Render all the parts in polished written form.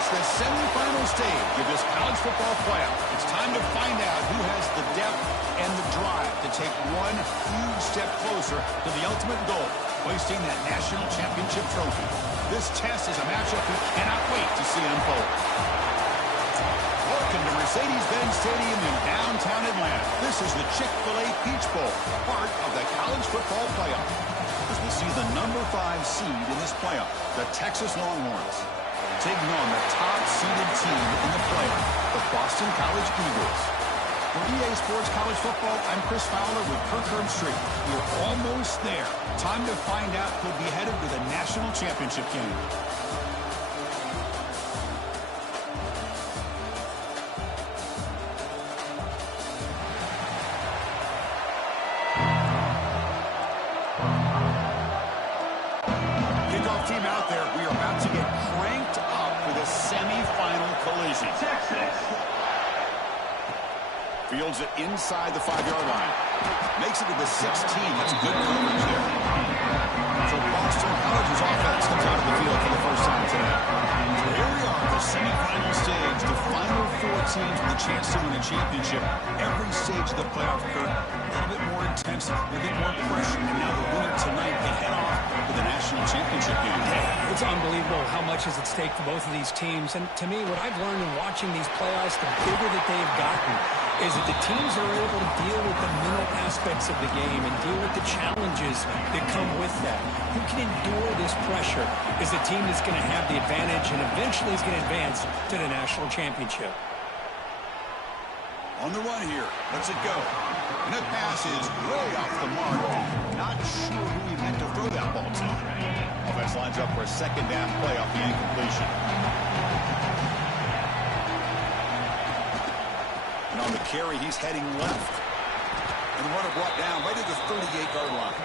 reached the semifinal stage of this college football playoff. It's time to find out who has the depth and the drive to take one huge step closer to the ultimate goal, hoisting that national championship trophy. This test is a matchup we cannot wait to see unfold. Welcome to Mercedes-Benz Stadium in downtown Atlanta. This is the Chick-fil-A Peach Bowl, part of the college football playoff. As we see the number 5 seed in this playoff, the Texas Longhorns, taking on the top-seeded team in the playoff, the Boston College Eagles. For EA Sports College Football, I'm Chris Fowler with Kirk Herbstreit. We're almost there. Time to find out who'll be headed to the national championship game. Team out there, we are about to get cranked up for the semifinal collision. Texas. Fields it inside the 5-yard line. Makes it to the 16. That's good coverage there. So Boston College's offense comes out of the field for the first time today. So here we are, the semifinal stage, the final 4 teams with a chance to win a championship. Every stage of the playoff curve, a little bit more intense, a bit more pressure, and now the winner tonight can head off to the national championship game. Yeah, it's unbelievable how much is at stake for both of these teams. And to me, what I've learned in watching these playoffs, the bigger that they've gotten, is that the teams are able to deal with the mental aspects of the game and deal with the challenges that come with that. Who can endure this pressure is the team that's going to have the advantage and eventually is going to advance to the national championship. On the run here. Let's it go. And that pass is way off the mark. Not sure who he meant to throw that ball to. Offense lines up for a second down play off the incompletion. And on the carry, he's heading left. And the runner brought down right at the 38-yard line.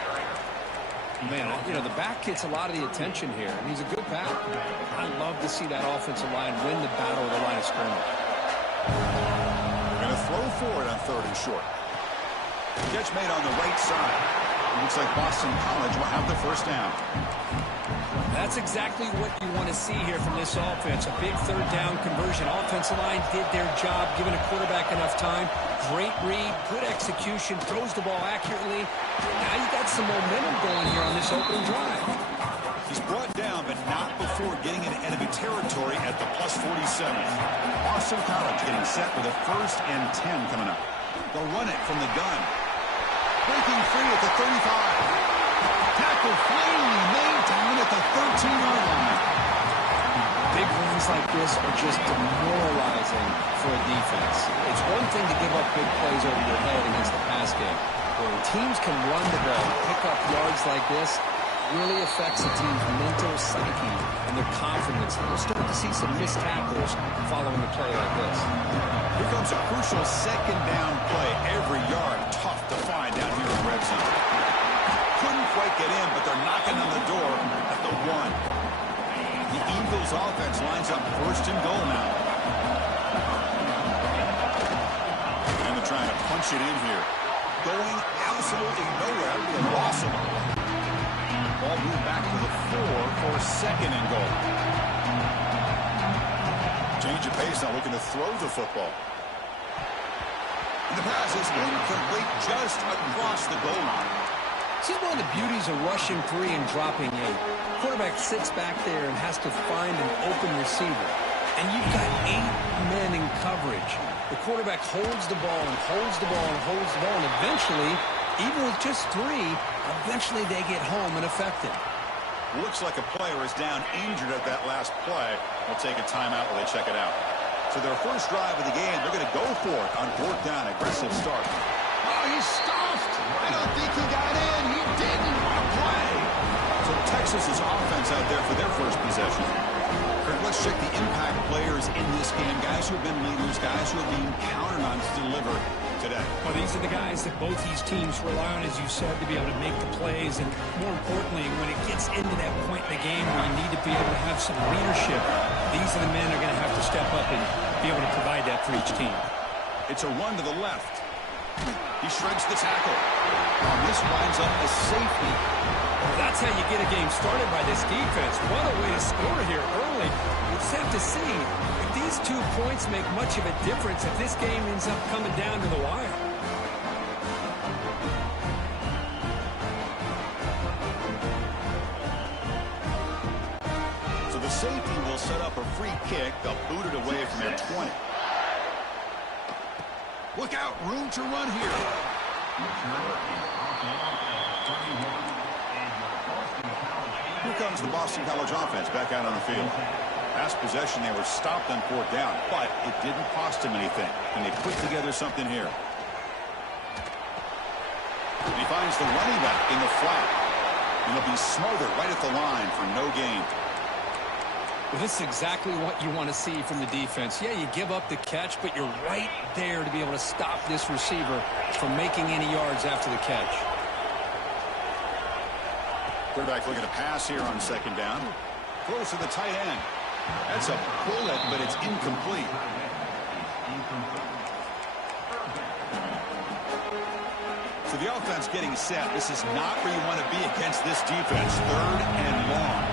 Man, you know, the back gets a lot of the attention here, and he's a good back. I love to see that offensive line win the battle of the line of scrimmage. Going to throw forward on 3rd and short. Catch made on the right side. It looks like Boston College will have the first down. That's exactly what you want to see here from this offense. A big 3rd down conversion. Offensive line did their job, giving a quarterback enough time. Great read, good execution, throws the ball accurately. Now you got some momentum going here on this opening drive. He's brought down, but not before getting into enemy territory at the +47. Boston College getting set with a 1st and 10 coming up. They'll run it from the gun. Breaking free at the 35. Tackle finally made down at the 13-yard line. Big runs like this are just demoralizing for a defense. It's one thing to give up big plays over your head against the pass game. When teams can run the ball, pick up yards like this, really affects the team's mental psyche and their confidence. And we'll start to see some missed tackles following a play like this. Here comes a crucial 2nd down play. Every yard tough to find down here in red zone. Couldn't quite get in, but they're knocking on the door at the 1. The Eagles offense lines up 1st and goal now. And they're trying to punch it in here. Going absolutely nowhere with a loss of it. Ball moved back to the 4 for 2nd and goal. Change of pace now, looking to throw the football. And the pass is incomplete just across the goal line. This is one of the beauties of rushing 3 and dropping 8. Quarterback sits back there and has to find an open receiver. And you've got 8 men in coverage. The quarterback holds the ball and holds the ball and holds the ball. And eventually, even with just 3, eventually they get home and affect it. Looks like a player is down injured at that last play. They'll take a timeout while they check it out. So their first drive of the game, they're going to go for it on 4th down. Aggressive start. Oh, he's stuffed. I don't think he got in. He didn't. What a play. So Texas's offense out there for their first possession. Kirk, let's check the impact players in this game. Guys who have been leaders, guys who are being counted on to deliver today. Well, these are the guys that both these teams rely on, as you said, to be able to make the plays. And more importantly, when it gets into that point in the game where you need to be able to have some leadership, these are the men that are going to have to step up and be able to provide that for each team. It's a run to the left. He shreds the tackle. And this winds up a safety. That's That's how you get a game started by this defense. What a way to score here early. We'll just have to see if these 2 points make much of a difference if this game ends up coming down to the wire. So the safety will set up a free kick. They'll boot it away from their 20. Look out, room to run here. Here comes the Boston College offense back out on the field. Last possession, they were stopped on 4th down, but it didn't cost them anything. And they put together something here. And he finds the running back in the flat. And he'll be smothered right at the line for no gain. Well, this is exactly what you want to see from the defense. Yeah, you give up the catch, but you're right there to be able to stop this receiver from making any yards after the catch. Quarterback looking to pass here on 2nd down. Throws to the tight end. That's a bullet, but it's incomplete. So the offense getting set. This is not where you want to be against this defense. 3rd and long.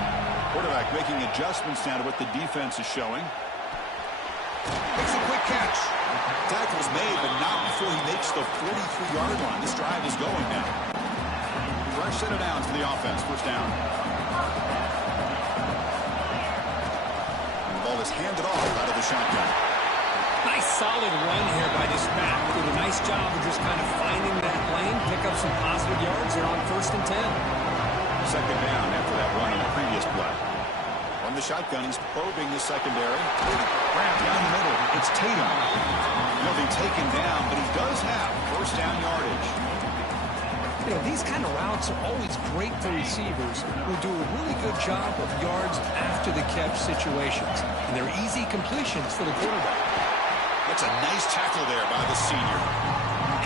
Quarterback making adjustments now to what the defense is showing. Makes a quick catch. Tackle's made, but not before he makes the 43-yard line. This drive is going now. Fresh set of downs for the offense. 1st down. The ball is handed off out of the shotgun. Nice solid run here by this back. Did a nice job of just kind of finding that lane, pick up some positive yards there on 1st and 10. 2nd down after that run on the previous play. From the shotgun, he's probing the secondary. Grab down the middle. It's Tatum. He'll be taken down, but he does have 1st down yardage. You know, these kind of routes are always great for receivers who do a really good job of yards after the catch situations. And they're easy completions for the quarterback. That's a nice tackle there by the senior.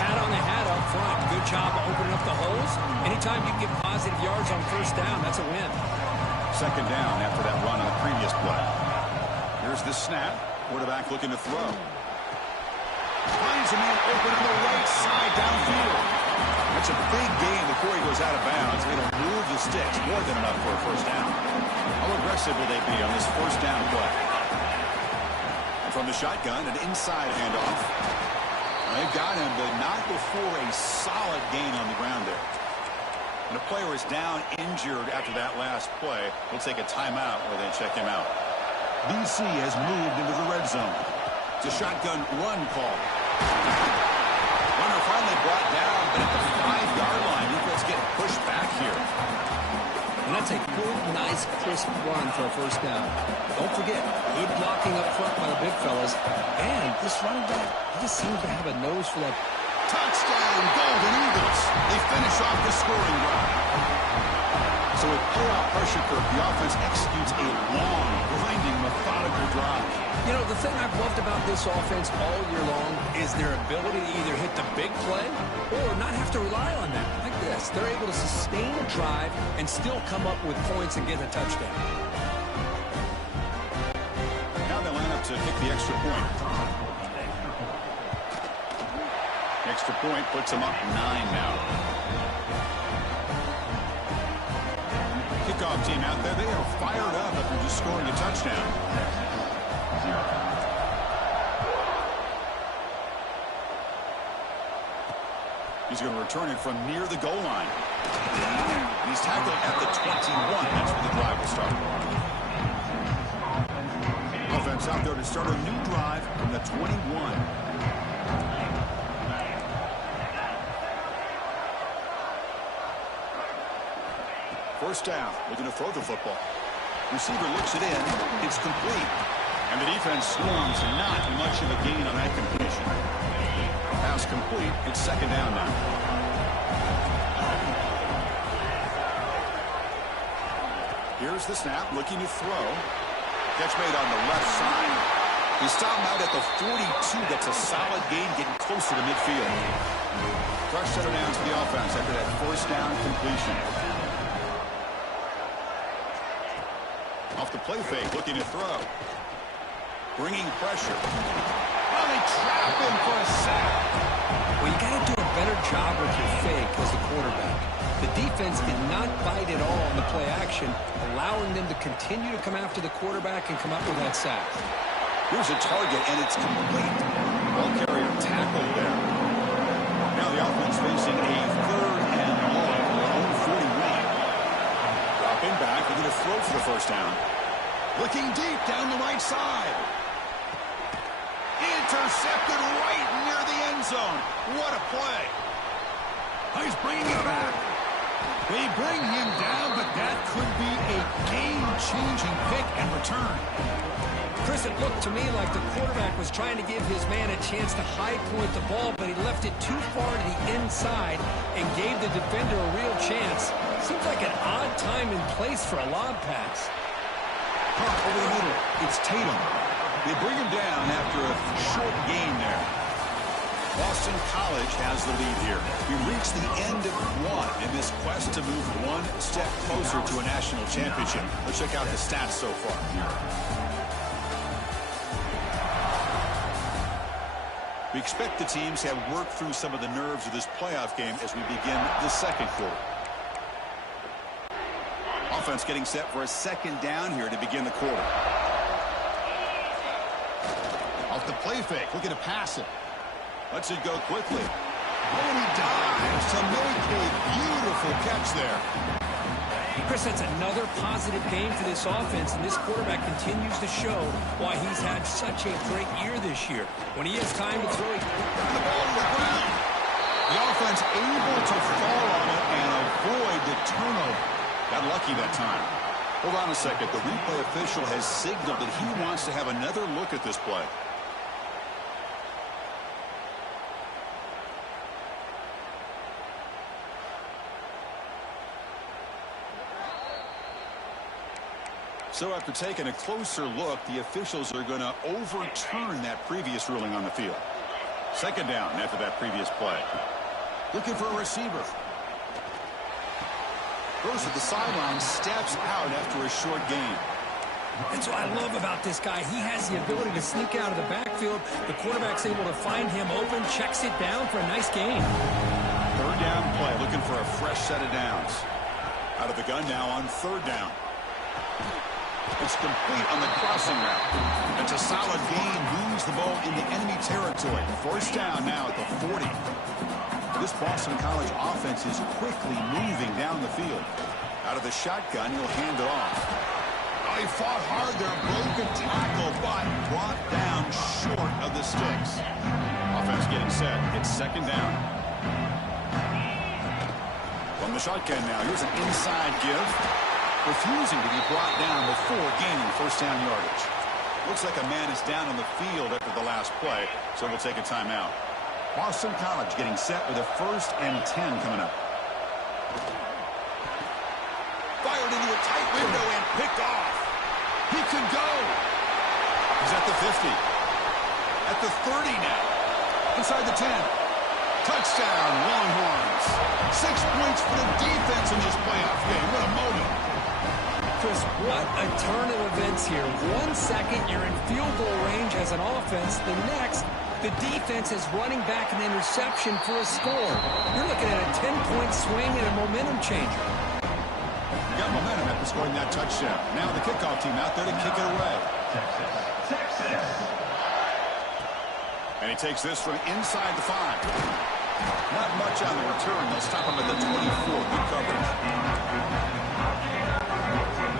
Hat on the hat up front. Good job of opening up the holes. Anytime you get positive yards on 1st down, that's a win. 2nd down after that run on the previous play. Here's the snap. Quarterback looking to throw. Finds a man open on the right side downfield. That's a big gain before he goes out of bounds. It'll move the sticks more than enough for a 1st down. How aggressive will they be on this 1st down play? And from the shotgun, an inside handoff. They've got him, but not before a solid gain on the ground there. And the player is down injured after that last play. We'll take a timeout where they check him out. BC has moved into the red zone. It's a shotgun run call. Runner finally brought down, but at the 5-yard line, Eagles get pushed back here. And that's a good, nice, crisp run for a 1st down. Don't forget, good blocking up front by the big fellas. And this running back, he just seems to have a nose for that. Touchdown, Golden Eagles. They finish off the scoring drive. So with playoff pressure curve, the offense executes a long, grinding, methodical drive. You know, the thing I've loved about this offense all year long is their ability to either hit the big play or not have to rely on that. Like this, they're able to sustain a drive and still come up with points and get a touchdown. Now they line up to kick the extra point. Extra point puts them up 9 now. Kickoff team out there, they are fired up after just scoring a touchdown. He's going to return it from near the goal line. He's tackled at the 21. That's where the drive will start. Offense out there to start a new drive from the 21. First down, looking to throw the football. Receiver looks it in. It's complete. And the defense swarms, not much of a gain on that completion. Pass complete. It's 2nd down now. Here's the snap, looking to throw. Catch made on the left side. He stopped out at the 42. That's a solid gain, getting closer to midfield. Fresh set of downs for the offense after that 1st down completion. Off the play fake, looking to throw. Bringing pressure. Oh, they trap him for a sack. Well, you got to do a better job with your fake as the quarterback. The defense did not bite at all on play action, allowing them to continue to come after the quarterback and come up with that sack. Here's a target, and it's complete. Ball carrier tackled there. Now the offense facing a 3rd and long on their own 41. Dropping back, they're going to throw for the first down. Looking deep down the right side. Intercepted right near the end zone. What a play. He's bringing it back. They bring him down, but that could be a game-changing pick and return. Chris, it looked to me like the quarterback was trying to give his man a chance to high point the ball, but he left it too far to the inside and gave the defender a real chance. Seems like an odd time and place for a lob pass. Over the middle, it's Tatum. They bring him down after a short gain there. Boston College has the lead here. We reached the end of one in this quest to move one step closer to a national championship. Let's check out the stats so far. We expect the teams have worked through some of the nerves of this playoff game as we begin the second quarter. Offense getting set for a second down here to begin the quarter. Off the play fake, looking to pass it. Lets it go quickly. Oh, and he dives to make a beautiful catch there. Chris, that's another positive game for this offense, and this quarterback continues to show why he's had such a great year this year. When he has time to throw, he puts the ball to the ground. The offense able to fall on it and avoid the turnover. Got lucky that time. Hold on a second. The replay official has signaled that he wants to have another look at this play. So after taking a closer look, the officials are going to overturn that previous ruling on the field. Second down after that previous play. Looking for a receiver. Goes to the sideline, steps out after a short gain. That's what I love about this guy. He has the ability to sneak out of the backfield. The quarterback's able to find him open, checks it down for a nice gain. Third down play, looking for a fresh set of downs. Out of the gun now on third down. It's complete on the crossing route. It's a solid gain, moves the ball into enemy territory. First down now at the 40. This Boston College offense is quickly moving down the field. Out of the shotgun, he'll hand it off. Oh, he fought hard there, broke a tackle, but brought down short of the sticks. Offense getting set. It's second down. From the shotgun now, here's an inside give. Refusing to be brought down before gaining first down yardage. Looks like a man is down on the field after the last play, so we'll take a timeout. Boston College getting set with a 1st and 10 coming up. Fired into a tight window and picked off. He can go. He's at the 50. At the 30 now. Inside the 10. Touchdown, Longhorns. 6 points for the defense in this playoff game. What a moment. Chris, what a turn of events here. 1 second, you're in field goal range as an offense. The next, the defense is running back an interception for a score. You're looking at a 10-point swing and a momentum changer. You got momentum after scoring that touchdown. Now the kickoff team out there to kick it away. Texas. And he takes this from inside the 5. Not much on the return. They'll stop him at the 24. Good coverage.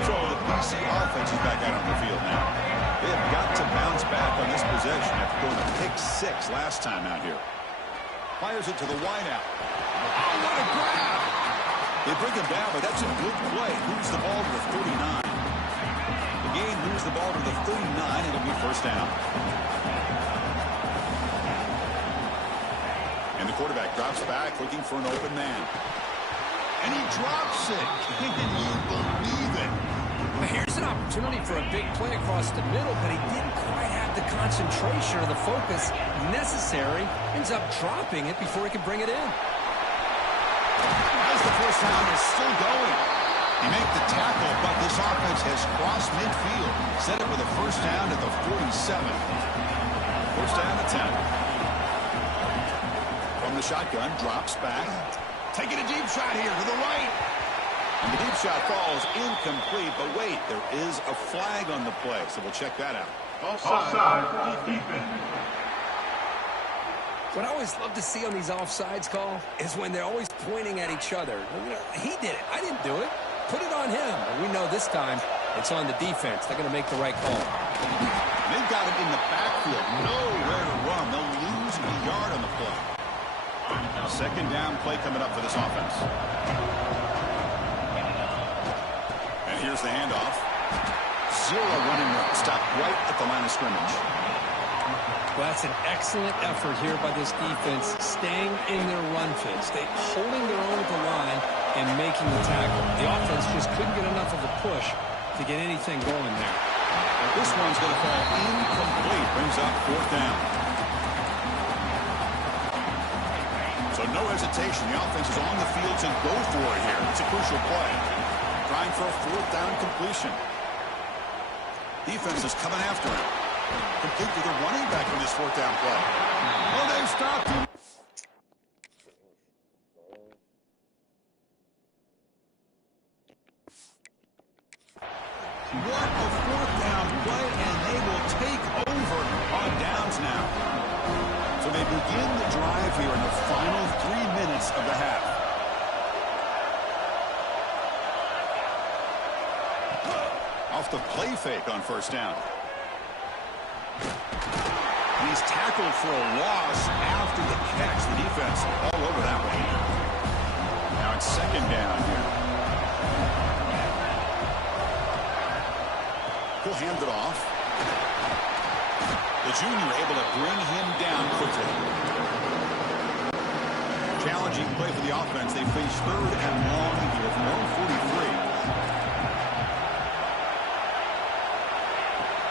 So the BC offense is back out on the field now. They have got to bounce back on this possession after going to pick 6 last time out here. Fires it to the wideout. Oh, what a grab! They bring him down, but that's a good play. Moves the ball to the 39. The gain moves the ball to the 39. It'll be first down. And the quarterback drops back, looking for an open man. And he drops it. Can you believe it? Here's an opportunity for a big play across the middle, but he didn't quite have the concentration or the focus necessary. Ends up dropping it before he can bring it in. As the first down is still going. He made the tackle, but this offense has crossed midfield. Set it with a first down at the 47. First down at 10. From the shotgun, drops back. Taking a deep shot here to the right. And the deep shot falls incomplete, but wait, there is a flag on the play, so we'll check that out. Offside, defense. What I always love to see on these offsides call is when they're always pointing at each other. You know, he did it. I didn't do it. Put it on him. And we know this time it's on the defense. They're going to make the right call. They've got it in the backfield. Nowhere to run. They'll lose a yard on the play. Second down play coming up for this offense. And here's the handoff. Zero running room. Stop right at the line of scrimmage. Well, that's an excellent effort here by this defense, staying in their run fits. They holding their own at the line and making the tackle. The offense just couldn't get enough of a push to get anything going there. This one's going to fall incomplete. Brings up fourth down. So no hesitation. The offense is on the field to go for it here. It's a crucial play. Trying for a fourth down completion. Defense is coming after him. Complete to the running back on this fourth down play. Oh, they've stopped him. What a fourth down play, and they will take over on downs now. So they begin the drive here in the final 3 minutes of the half. Off the play fake on first down. He's tackled for a loss after the catch. The defense all over that one. Now it's second down here. He'll hand it off. The junior able to bring him down quickly. Challenging play for the offense. They face third and long here from 143.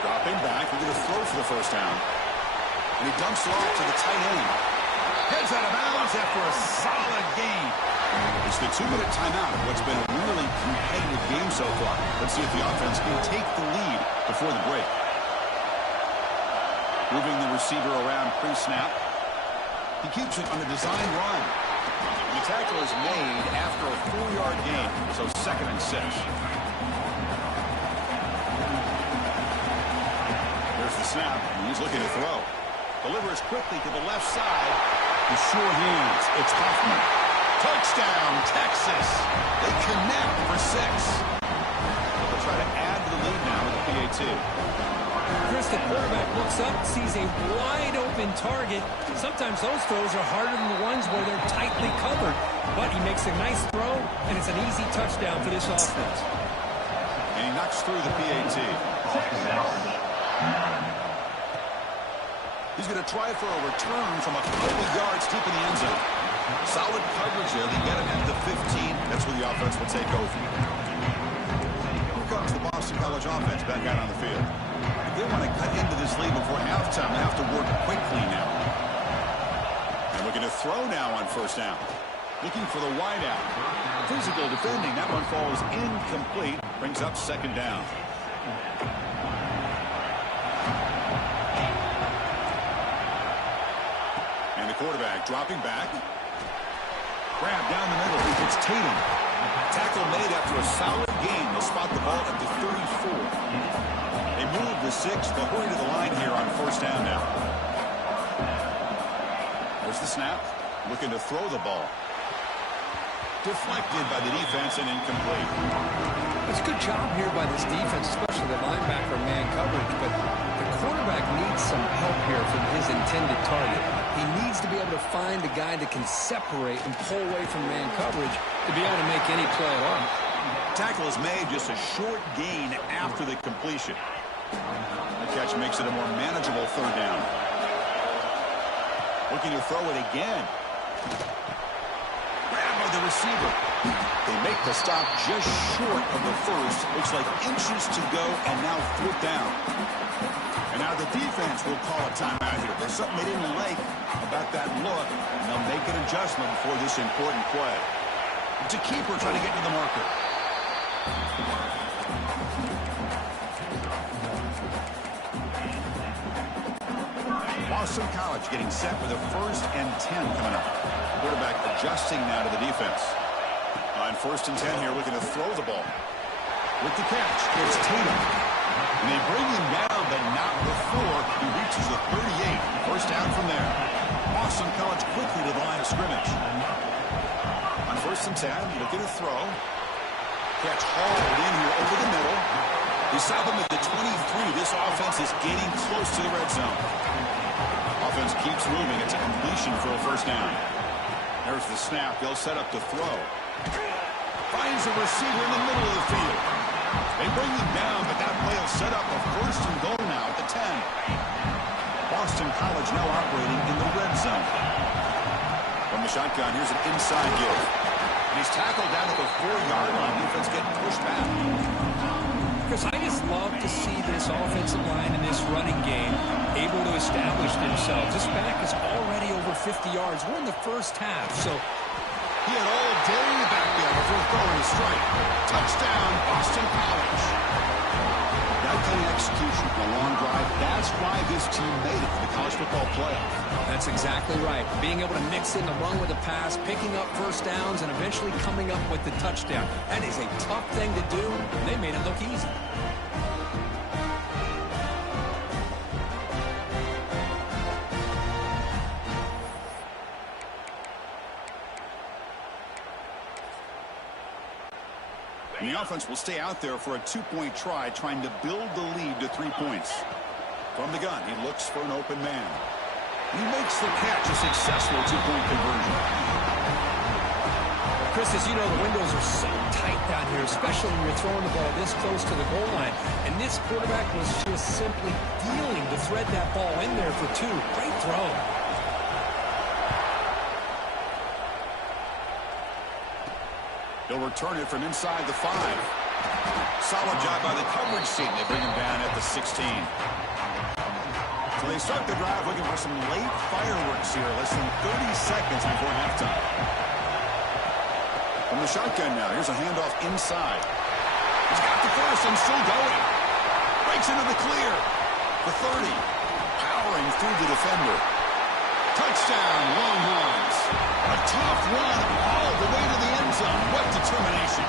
Dropping back. We're going to throw for the first down. And he dumps it off to the tight end. Heads out of bounds after a solid gain. It's the 2-minute timeout of what's been a really competitive game so far. Let's see if the offense can take the lead before the break. Moving the receiver around pre-snap. He keeps it on the design run. The tackle is made after a 4-yard gain, so second and 6. There's the snap, and he's looking to throw. Delivers quickly to the left side. The short hands. It's Hoffman. Touchdown, Texas. They connect for 6. They'll try to add to the lead now with the PAT. Chris, the quarterback looks up, sees a wide-open target. Sometimes those throws are harder than the ones where they're tightly covered. But he makes a nice throw, and it's an easy touchdown for this offense. And he knocks through the PAT. He's going to try for a return from a couple of yards deep in the end zone. Solid coverage there. They get him at the 15. That's where the offense will take over. Here comes the Boston College offense back out on the field. If they want to cut into this lead before halftime, they have to work quickly now. And looking to throw now on first down. Looking for the wideout. Physical defending. That one falls incomplete. Brings up second down. Quarterback dropping back. Grab down the middle. It's Tatum. Tackle made after a solid gain. They'll spot the ball at the 34. They move the 6. They'll hurry to the line here on first down now. There's the snap. Looking to throw the ball. Deflected by the defense and incomplete. It's a good job here by this defense, especially the linebacker man coverage, but the quarterback needs some help here from his intended target. He needs to be able to find a guy that can separate and pull away from man coverage to be able to make any play at all. Tackle is made, just a short gain after the completion. The catch makes it a more manageable third down. Looking to throw it again. Grab by the receiver. They make the stop just short of the first. Looks like inches to go, and now fourth down. And now the defense will call a timeout here. There's something they didn't like about that look, and they'll make an adjustment for this important play. It's a keeper trying to get to the marker. Boston College getting set with a 1st and 10 coming up. Quarterback adjusting now to the defense. On 1st and 10 here, looking to throw the ball. With the catch, it's Tatum. And they bring him down, but not before he reaches the 38. First down from there. Boston College quickly to the line of scrimmage. On 1st and 10, looking to throw. Catch hauled in here over the middle. They stop him at the 23. This offense is getting close to the red zone. Offense keeps moving. It's a completion for a first down. There's the snap. They'll set up to throw. Finds a receiver in the middle of the field. They bring him down, but that play will set up a 1st and goal now at the 10. Boston College now operating in the red zone. From the shotgun, here's an inside give. And he's tackled down at the 4-yard line. Defense getting pushed back. Chris, I just love to see this offensive line in this running game able to establish themselves. This back is already over 50 yards. We're in the first half, so he had all day back there before throwing a strike. Touchdown, Boston College. That kind of execution for a long drive, that's why this team made it to the college football playoff. That's exactly right. Being able to mix in the run with a pass, picking up first downs, and eventually coming up with the touchdown. That is a tough thing to do, and they made it look easy. And the offense will stay out there for a 2-point try, trying to build the lead to 3 points. From the gun, he looks for an open man. He makes the catch, a successful 2-point conversion. Chris, as you know, the windows are so tight down here, especially when you're throwing the ball this close to the goal line. And this quarterback was just simply dealing to thread that ball in there for 2. Great throw. They'll return it from inside the 5. Solid job by the coverage team. They bring him down at the 16. So they start the drive looking for some late fireworks here. Less than 30 seconds before halftime. From the shotgun now, here's a handoff inside. He's got the first and still going. Breaks into the clear. The 30. Powering through the defender. Touchdown, Longhorns. A tough run all the way to the end zone. What determination.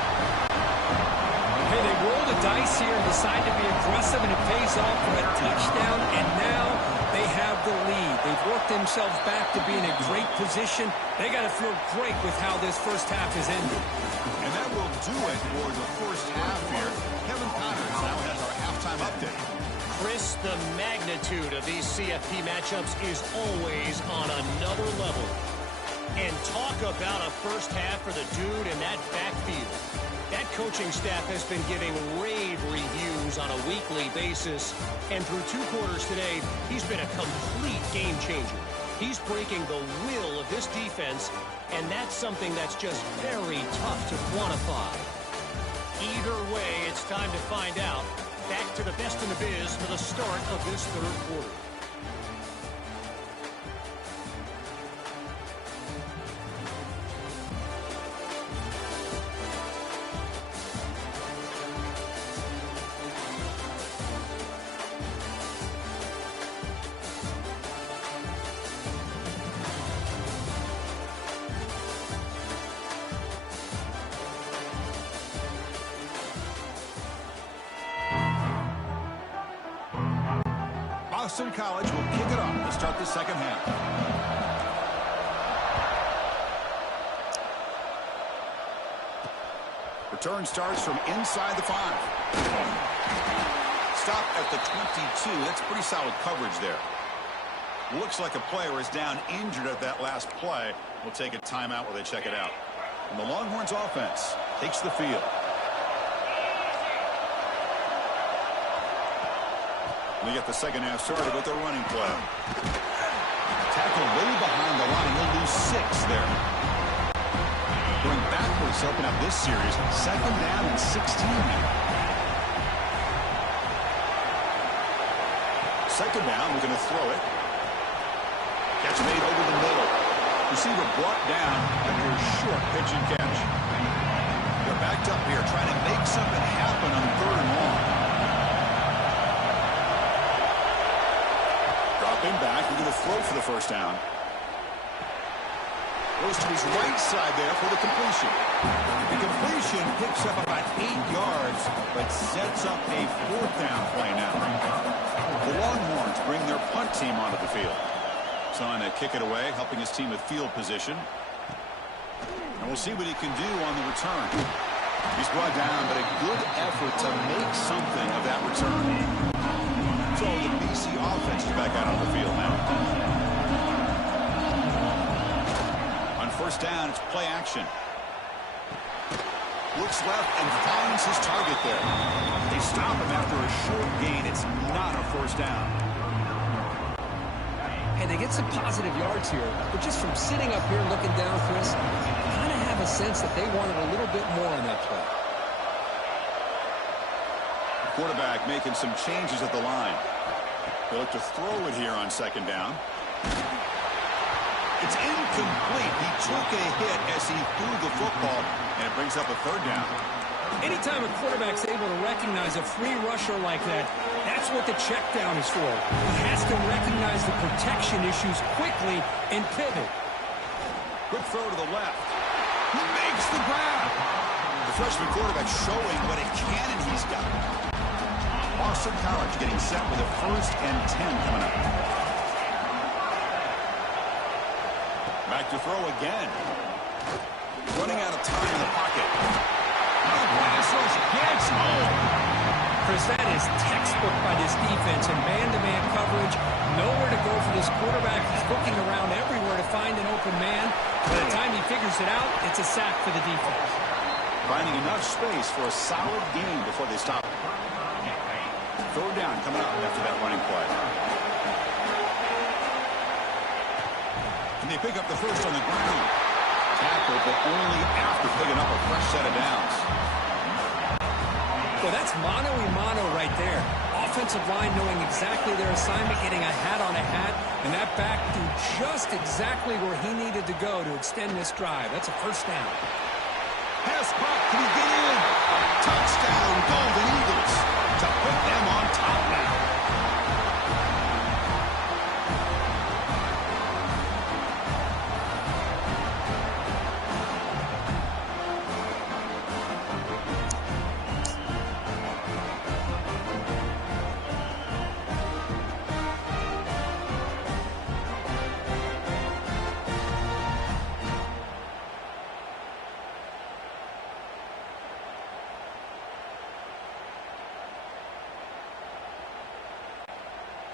Hey, they roll the dice here and decide to be aggressive, and it pays off for a touchdown, and now they have the lead. They've worked themselves back to be in a great position. They got to feel great with how this first half has ended. And that will do it for the first half here. Kevin Connors now has our halftime update. Chris, the magnitude of these CFP matchups is always on another level. And talk about a first half for the dude in that backfield. That coaching staff has been giving rave reviews on a weekly basis. And through 2 quarters today, he's been a complete game changer. He's breaking the will of this defense, and that's something that's just very tough to quantify. Either way, it's time to find out. Back to the best in the biz for the start of this 3rd quarter. Boston College will kick it off to start the second half. Return starts from inside the 5. Stop at the 22. That's pretty solid coverage there. Looks like a player is down injured at that last play. We'll take a timeout while they check it out. And the Longhorns offense takes the field. We get the second half started with their running play. Tackle way behind the line. He'll lose 6 there. Going backwards to open up this series. 2nd down and 16 now. 2nd down, we're going to throw it. Catch made over the middle. Receiver brought down after a short pitch and catch. They're backed up here trying to make something happen on 3rd and long. Him back. We're going to throw for the first down. Goes to his right side there for the completion. The completion picks up about 8 yards, but sets up a 4th down play now. The Longhorns bring their punt team onto the field. Trying to kick it away, helping his team with field position. And we'll see what he can do on the return. He's brought down, but a good effort to make something of that return. So the BC offense is back out on the field now. On 1st down, it's play action. Looks left and finds his target there. They stop him after a short gain. It's not a 1st down. Hey, they get some positive yards here, but just from sitting up here looking down, Chris, I kind of have a sense that they wanted a little bit more on that play. Quarterback making some changes at the line. They'll look to throw it here on 2nd down. It's incomplete. He took a hit as he threw the football, and it brings up a 3rd down. Anytime a quarterback's able to recognize a free rusher like that, that's what the check down is for. He has to recognize the protection issues quickly and pivot. Quick throw to the left. He makes the grab. The freshman quarterback showing what a cannon he's got. Boston College getting set with a 1st and 10 coming up. Back to throw again. Running out of time in the pocket. Gets home. Chris, that is textbook by this defense in man-to-man coverage. Nowhere to go for this quarterback. He's looking around everywhere to find an open man. By the time he figures it out, it's a sack for the defense. Finding enough space for a solid gain before they stop. 3rd down coming up after that running play. And they pick up the 1st on the ground. Tackle, but only after picking up a fresh set of downs. Well, that's mano-a-mano right there. Offensive line knowing exactly their assignment, getting a hat on a hat, and that back threw just exactly where he needed to go to extend this drive. That's a 1st down. Pass clock, can he get in? Touchdown, Golden Eagles to put them on top now.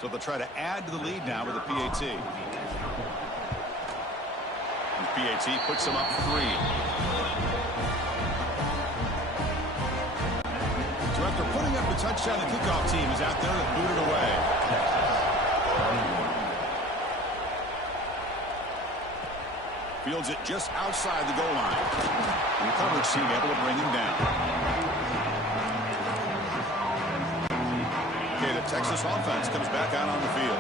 So they'll try to add to the lead now with a PAT. And PAT puts them up 3. So after putting up the touchdown, the kickoff team is out there to boot it away. Fields it just outside the goal line. And the coverage team able to bring him down. The Texas offense comes back out on the field.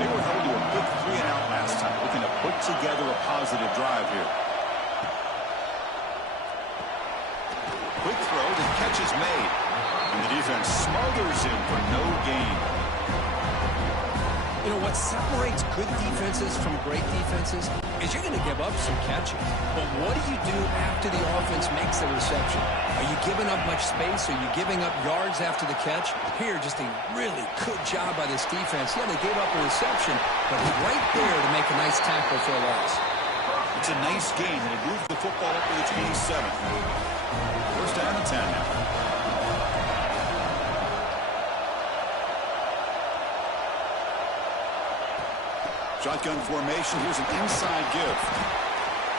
They were held to a big 3-and-out last time, looking to put together a positive drive here. Quick throw, the catch is made, and the defense smothers him for no gain. You know, what separates good defenses from great defenses is you're going to give up some catches. But what do you do after the offense makes the reception? Are you giving up much space? Are you giving up yards after the catch? Here, just a really good job by this defense. Yeah, they gave up a reception, but right there to make a nice tackle for a loss. It's a nice game, and it moves the football up to the 27. 1st down and 10 now. Shotgun formation. Here's an inside give.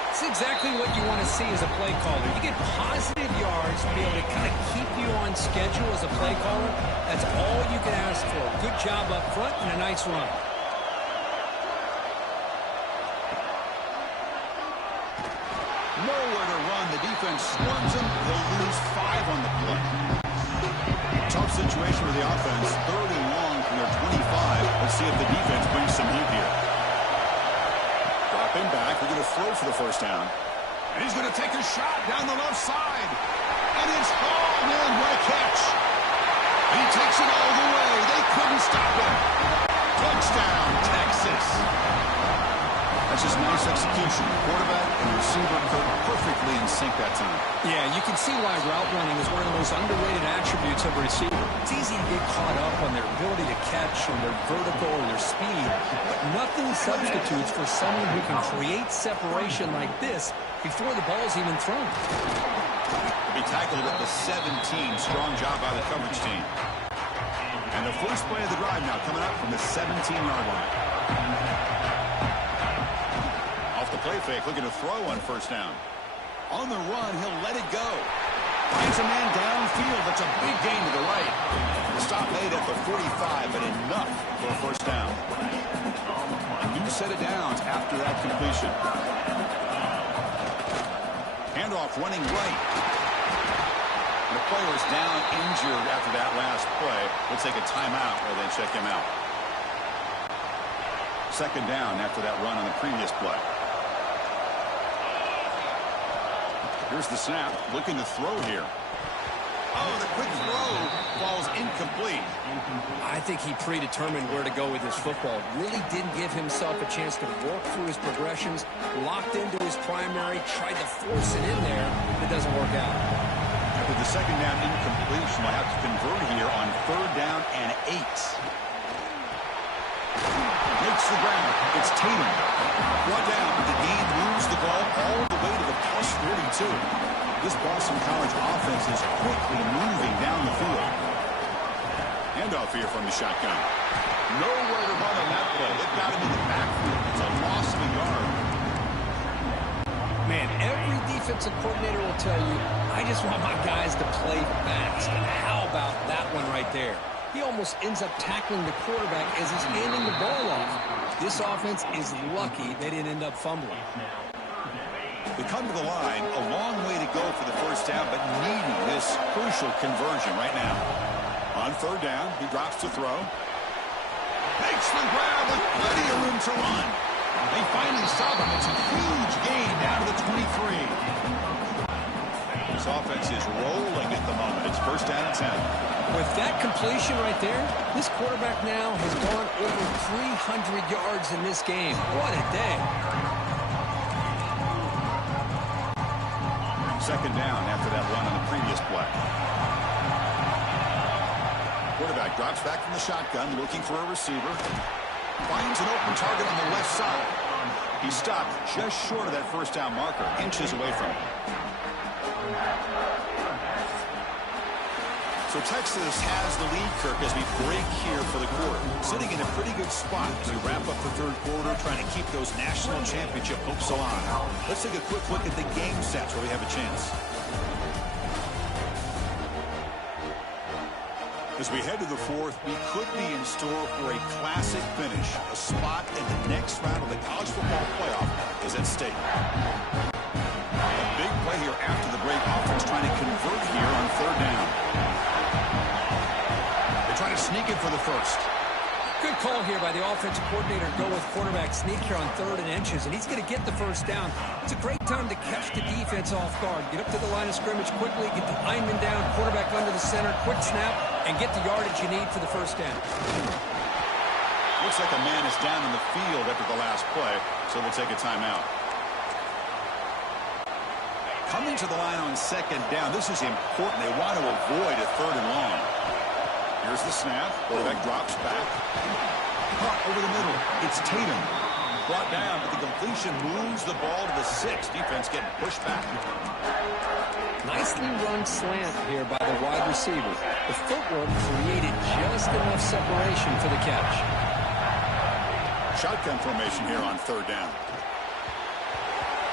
It's exactly what you want to see as a play caller. You get positive yards to be able to kind of keep you on schedule as a play caller. That's all you can ask for. Good job up front and a nice run. Nowhere to run. The defense swarms him. They'll lose 5 on the play. Tough situation for the offense. 3rd and long from their 25. Let's see if the defense brings some heat here. Dropping back. We're going to throw for the 1st down. And he's going to take a shot down the left side. And it's hauled in. What a catch. And he takes it all the way. They couldn't stop him. Touchdown, Texas. That's just nice execution. Quarterback and receiver perfectly in sync that time. Yeah, you can see why route running is one of the most underrated attributes of a receiver. It's easy to get caught up on their ability to catch and their vertical or their speed, but nothing substitutes for someone who can create separation like this before the ball's even thrown. To be tackled at the 17. Strong job by the coverage team. And the first play of the drive now coming up from the 17-yard line. Off the play fake, looking to throw on first down. On the run, he'll let it go. Finds a man downfield. That's a big gain to the right. The stop made at the 45, but enough for a first down. A new set of downs after that completion. Handoff running right. The player is down injured after that last play. We'll take a timeout or then check him out. Second down after that run on the previous play. Here's the snap, looking to throw here. Oh, the quick throw falls incomplete. I think he predetermined where to go with his football. Really didn't give himself a chance to work through his progressions, locked into his primary, tried to force it in there, but it doesn't work out. After the second down incompletion, we'll have to convert here on third down and 8. Makes the ground. It's Tatum. Brought down, but the gain moves the ball all the way to the plus 42. This Boston College offense is quickly moving down the field. Handoff here from the shotgun. Nowhere to run on that play. They've got him in the backfield. It's a loss of a yard. Man, every defensive coordinator will tell you, I just want my guys to play fast. And how about that one right there? He almost ends up tackling the quarterback as he's handing the ball off. This offense is lucky they didn't end up fumbling. They come to the line, a long way to go for the first down, but needing this crucial conversion right now. On third down, he drops to throw. Makes the grab with plenty of room to run. They finally stop him. It's a huge gain down to the 23. This offense is rolling at the moment. It's first down and 10. With that completion right there, this quarterback now has gone over 300 yards in this game. What a day. Second down after that run on the previous play. Quarterback drops back from the shotgun, looking for a receiver. Finds an open target on the left side. He stopped just short of that first down marker, inches away from it. So Texas has the lead, Kirk, as we break here for the quarter. Sitting in a pretty good spot as we wrap up the third quarter, trying to keep those national championship hopes alive. Let's take a quick look at the game stats where we have a chance. As we head to the fourth, we could be in store for a classic finish. A spot in the next round of the college football playoff is at stake. A big play here after the break. Offense trying to convert here on third down. Trying to sneak it for the first. Good call here by the offensive coordinator to go with quarterback sneak here on 3rd and inches, and he's going to get the first down. It's a great time to catch the defense off guard. Get up to the line of scrimmage quickly, get the lineman down, quarterback under the center, quick snap, and get the yardage you need for the first down. Looks like a man is down in the field after the last play, so we'll take a timeout. Coming to the line on second down, this is important. They want to avoid a 3rd and long. Here's the snap. Quarterback drops back. Caught over the middle. It's Tatum. Brought down, but the completion moves the ball to the 6. Defense getting pushed back. Nicely run slant here by the wide receiver. The footwork created just enough separation for the catch. Shotgun formation here on 3rd down.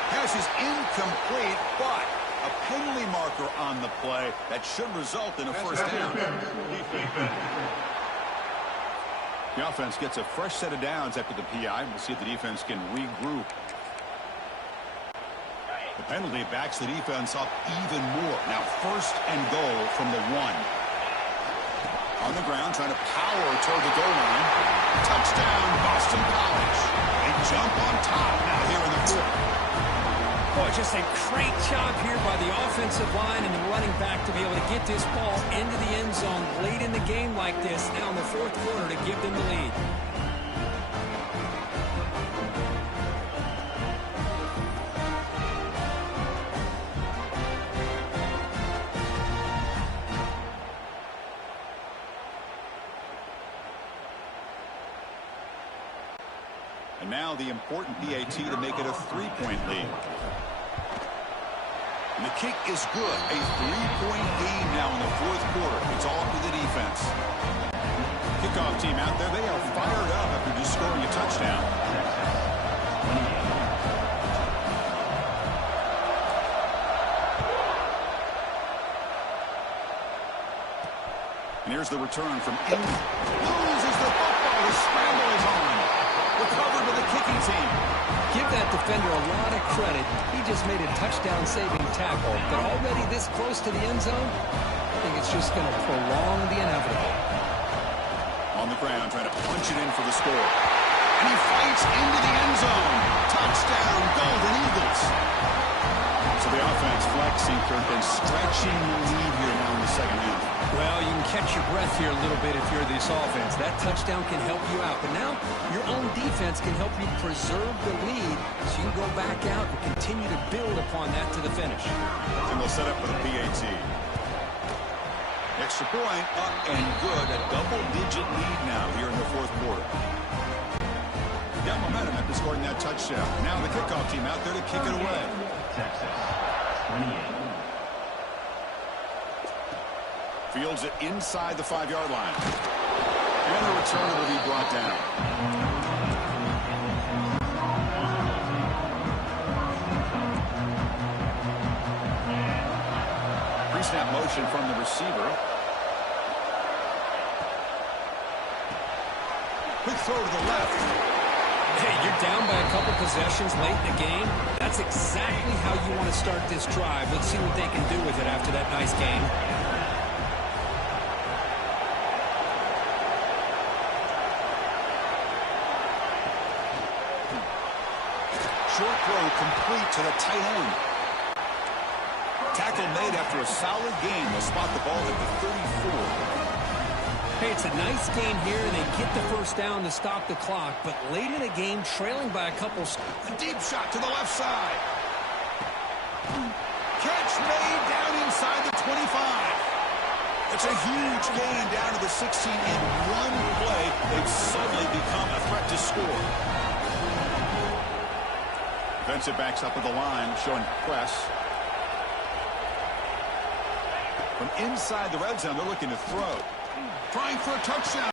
Pass is incomplete, but a penalty marker on the play that should result in a first down. The offense gets a fresh set of downs after the PI. We'll see if the defense can regroup. The penalty backs the defense up even more. Now 1st and goal from the 1. On the ground, trying to power toward the goal line. Touchdown, Boston College. They jump on top now here in the 4th. Boy, just a great job here by the offensive line and the running back to be able to get this ball into the end zone late in the game like this now in the 4th quarter to give them the lead. And now the important PAT to make it a 3-point lead. And the kick is good. A 3-point game now in the fourth quarter. It's all to the defense. Kickoff team out there, they are fired up after just scoring a touchdown. And here's the return from in. Loses the football. The scramble is on. Recovered by the kicking team. Give that defender a lot of credit. He just made a touchdown-saving tackle. But already this close to the end zone, I think it's just going to prolong the inevitable. On the ground, trying to punch it in for the score. And he fights into the end zone. Touchdown, Golden Eagles. So the offense flexing, Kirk, and stretching the lead here now in the second half. Well, you can catch your breath here a little bit if you're this offense. That touchdown can help you out. But now your own defense can help you preserve the lead so you can go back out and continue to build upon that to the finish. And they'll set up for the PAT. Extra point up and good. A double-digit lead now here in the fourth quarter. Got momentum after scoring that touchdown. Now the kickoff team out there to kick it away. Texas, 28. Fields it inside the 5-yard line. And the return will be brought down. Pre-snap motion from the receiver. Quick throw to the left. Hey, you're down by a couple possessions late in the game. That's exactly how you want to start this drive. Let's see what they can do with it after that nice game. Short throw complete to the tight end. Tackle made after a solid game. They'll spot the ball at the 34. Hey, it's a nice game here. They get the first down to stop the clock, but late in the game, trailing by a couple. A deep shot to the left side. Catch made down inside the 25. It's a huge gain down to the 16 in one play. They've suddenly become a threat to score. Defensive backs up at the line, showing press. From inside the red zone, they're looking to throw. Trying for a touchdown.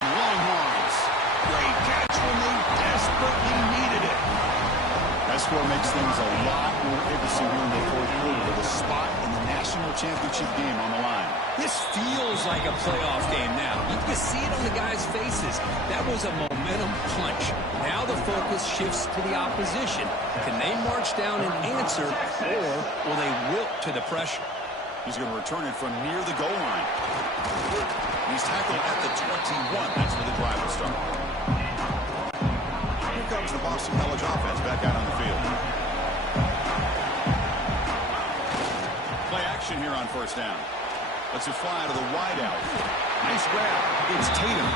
Longhorns. Great catch when they desperately needed it. That score makes things a lot more interesting here in the fourth quarter with a spot in the national championship game on the line. This feels like a playoff game now. You can see it on the guys' faces. That was a momentum punch. Now the focus shifts to the opposition. Can they march down and answer, or will they wilt to the pressure? He's going to return it from near the goal line. He's tackled at the 21. That's where the drive will start. Here comes the Boston College offense back out on the field. Play action here on first down. Lets it fly to the wideout. Nice grab. It's Tatum.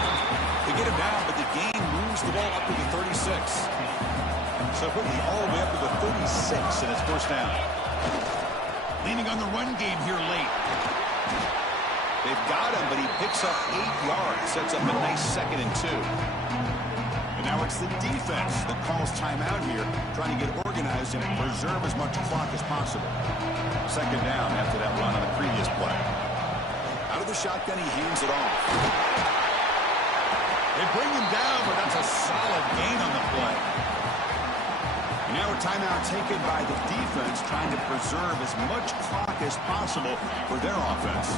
They get him down, but the gain moves the ball up to the 36. So quickly all the way up to the 36, and it's first down. Leaning on the run game here late. They've got him, but he picks up 8 yards. Sets up a nice 2nd and 2. And now it's the defense that calls timeout here, trying to get organized and preserve as much clock as possible. 2nd down after that run on the previous play. Out of the shotgun, he hands it off. They bring him down, but that's a solid gain on the play. And now a timeout taken by the defense, trying to preserve as much clock as possible for their offense.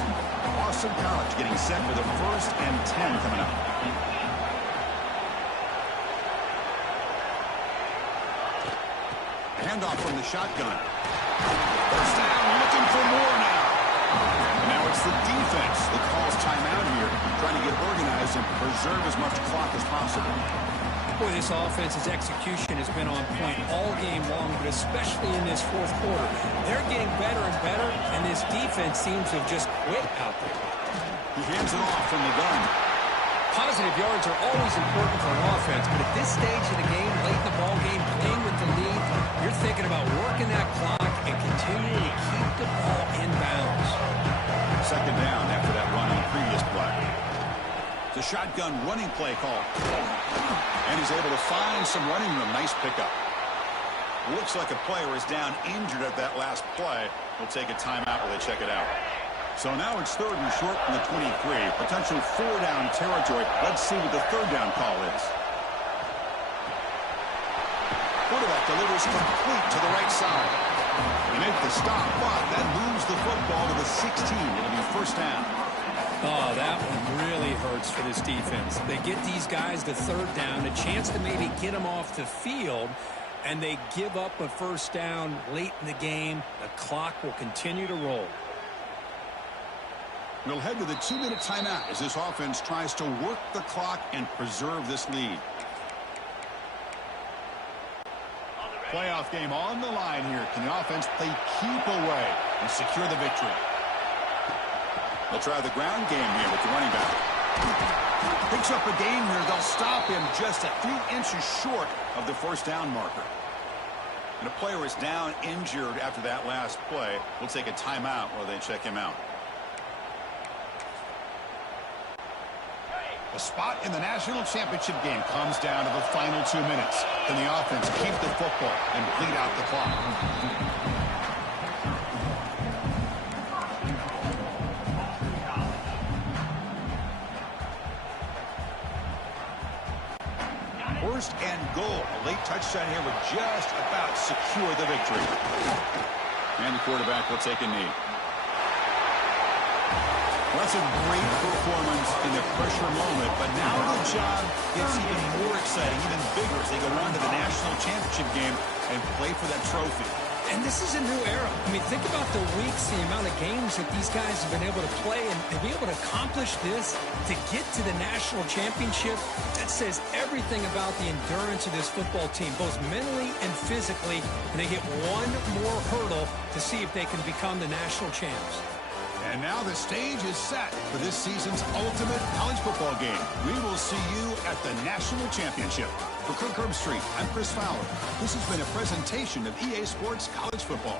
Boston College getting set for the 1st and 10 coming up. Handoff from the shotgun. First down, looking for more now. And now it's the defense that calls timeout here, trying to get organized and preserve as much clock as possible. Boy, this offense's execution has been on point all game long, but especially in this fourth quarter. They're getting better and better, and this defense seems to have just quit out there. He hands it off from the gun. Positive yards are always important for an offense, but at this stage of the game, late in the ball game, playing with the lead, you're thinking about working that clock and continuing to keep the ball in bounds. 2nd down after that run on the previous play. It's a shotgun running play call. And he's able to find some running room. Nice pickup. Looks like a player is down injured at that last play. We'll take a timeout while they check it out. So now it's 3rd and short from the 23. Potential 4-down territory. Let's see what the 3rd down call is. Quarterback delivers complete to the right side. They make the stop, but that moves the football to the 16. It'll be 1st down. Oh, that one really hurts for this defense. They get these guys to 3rd down, a chance to maybe get them off the field, and they give up a 1st down late in the game. The clock will continue to roll. We'll head to the 2-minute timeout as this offense tries to work the clock and preserve this lead. Playoff game on the line here. Can the offense play keep away and secure the victory? They'll try the ground game here with the running back. Picks up a gain here. They'll stop him just a few inches short of the 1st down marker. And a player is down injured after that last play. We'll take a timeout while they check him out. The spot in the national championship game comes down to the final 2 minutes. Can the offense keep the football and bleed out the clock? First and goal. A late touchdown here would just about secure the victory. And the quarterback will take a knee. Well, that's a great performance in the pressure moment, but now the job gets even more exciting, even bigger as they go on to the national championship game and play for that trophy. And this is a new era. I mean, think about the weeks, the amount of games that these guys have been able to play, and to be able to accomplish this, to get to the national championship, that says everything about the endurance of this football team, both mentally and physically, and they get one more hurdle to see if they can become the national champs. And now the stage is set for this season's ultimate college football game. We will see you at the national championship. For Kirk Herbstreit, I'm Chris Fowler. This has been a presentation of EA Sports College Football.